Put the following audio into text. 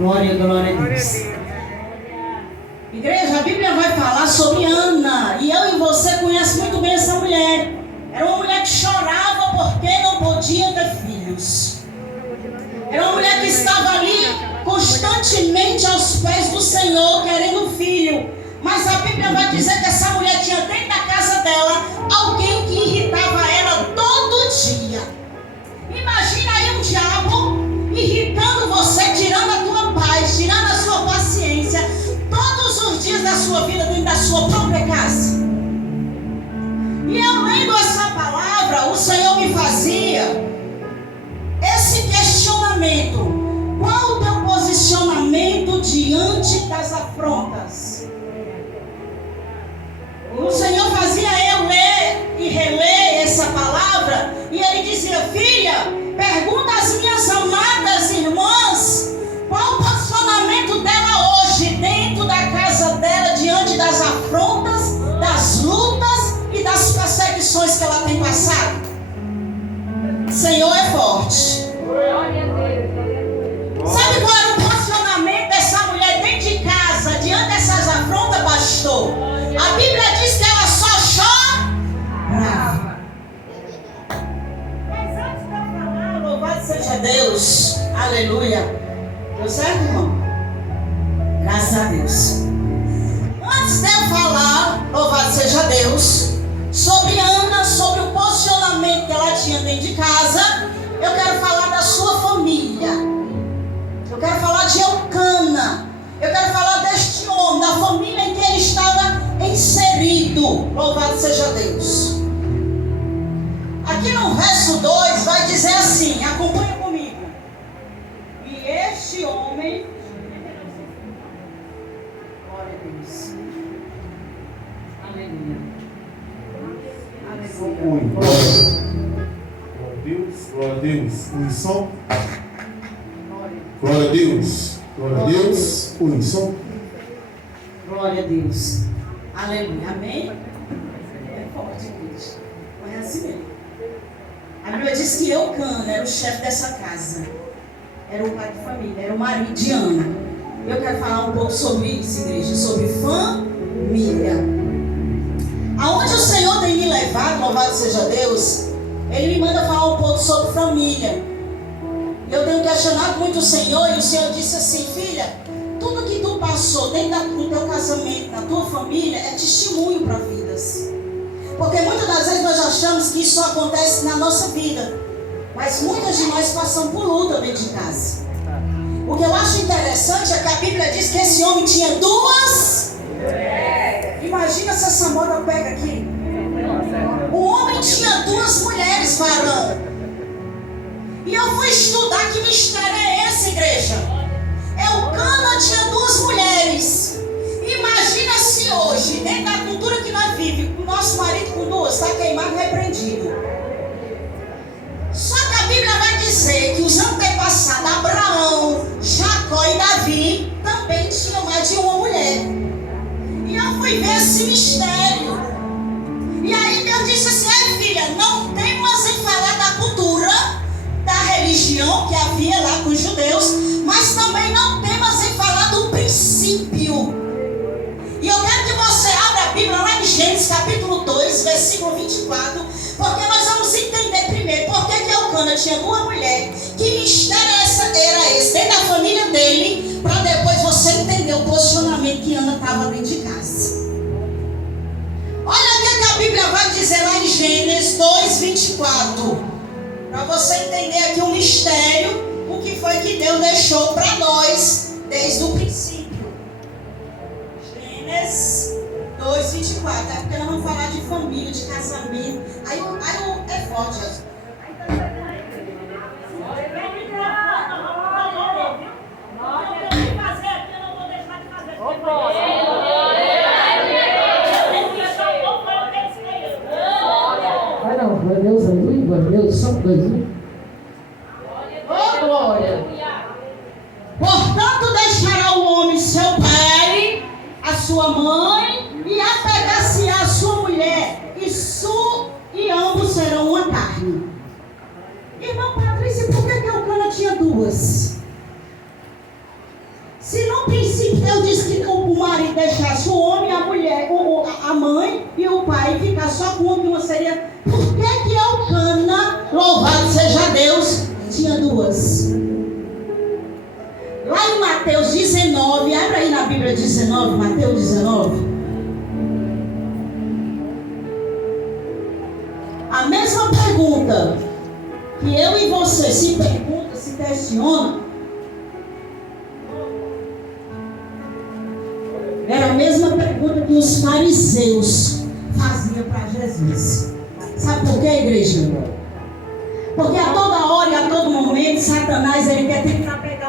Glória a Deus. Igreja, a Bíblia vai falar sobre Ana. E eu e você conhecem muito bem essa mulher. Era uma mulher que chorava porque não podia ter filhos. Era uma mulher que estava ali constantemente aos pés do Senhor, querendo um filho. Mas a Bíblia vai dizer que essa mulher tinha dentro da casa dela alguém que irritava ela todo dia. Imagina aí o diabo irritando você, tirando a tua paz, tirando a sua paciência, todos os dias da sua vida dentro da sua própria casa. E eu lendo essa palavra, o Senhor me fazia esse questionamento: qual o teu posicionamento diante das afrontas? O Senhor fazia eu ler e reler essa palavra, e Ele dizia: filha, pergunta às minhas amadas irmãs qual o posicionamento dela hoje dentro da casa dela, diante das afrontas, das lutas e das perseguições que ela tem passado. O Senhor é forte. Sabe qual era o posicionamento dessa mulher dentro de casa, diante dessas afrontas, pastor? A Bíblia diz que ela só chorava. Mas antes de eu falar, louvado seja Deus, aleluia. Deu certo, irmão? Graças a Deus. Antes de eu falar, louvado seja Deus, sobre Ana, sobre o posicionamento que ela tinha dentro de casa, eu quero falar da sua família. Eu quero falar de Eucana. Eu quero falar deste homem, da família em que ele estava inserido. Louvado seja Deus. Aqui no verso 2 vai dizer assim, acompanha comigo. E este homem... Glória a Deus. Aleluia. Glória a Deus. Unissom. Glória a Deus. Glória a Deus. Unissom. Glória a Deus. Aleluia. Amém? É forte, gente. Não é assim mesmo. A Bíblia diz que Eucana era o chefe dessa casa. Era o pai de família, era o marido de Ana. Eu quero falar um pouco sobre isso, igreja, sobre família. Aonde o Senhor tem me levado, louvado seja Deus, Ele me manda falar um pouco sobre família. Eu tenho questionado muito o Senhor, e o Senhor disse assim: filha, tudo que tu passou dentro do teu casamento, na tua família, é testemunho para vidas. Porque muitas das vezes nós achamos que isso só acontece na nossa vida, mas muitas de nós passamos por luta dentro de casa. O que eu acho interessante é que a Bíblia diz que esse homem tinha duas. Imagina se essa moda pega aqui. O homem tinha duas mulheres, varão. E eu fui estudar que mistério é esse, igreja. Eucana tinha duas mulheres. Imagina se hoje, dentro da cultura que nós vivemos, o nosso marido com duas está queimado e repreendido. Só que a Bíblia vai dizer que os antepassados, Abraão, Jacó e Davi, também tinham mais de uma mulher. E eu fui ver esse mistério. E aí Deus disse assim: ai filha, não temas em falar da cultura, da religião que havia lá com os judeus, mas também não temas em falar do princípio. E eu quero que você abra a Bíblia lá em Gênesis capítulo 2, versículo 24, porque nós vamos entender primeiro por que Eucana tinha duas mulheres, que mistério era esse dentro da família dele, para depois você entender o posicionamento que Ana estava dentro de casa. Olha o que a Bíblia vai dizer lá em Gênesis 2, 24, para você entender aqui o mistério, o que foi que Deus deixou para nós desde o princípio. Gênesis 2, 24, é porque nós vamos falar de família, de casamento. Aí é forte, Jesus. Vai não, glória a Deus, aleluia, glória a Deus, só dois, né? Oh, glória! Portanto, deixará o homem seu pai, a sua mãe, e apegar-se à sua mulher, e ambos serão uma carne. Irmão Patrícia, por que Eucana tinha duas? se Deus disse que o marido deixasse o homem, a mulher, a mãe e o pai ficar só com uma seria. Por que Elcana, louvado seja Deus, tinha duas? Lá em Mateus 19, abre aí na Bíblia 19, Mateus 19. A mesma pergunta que eu e você se pergunta, se questiona, era a mesma pergunta que os fariseus faziam para Jesus. Sabe por quê, igreja? Porque a toda hora e a todo momento, Satanás ele quer tentar pegar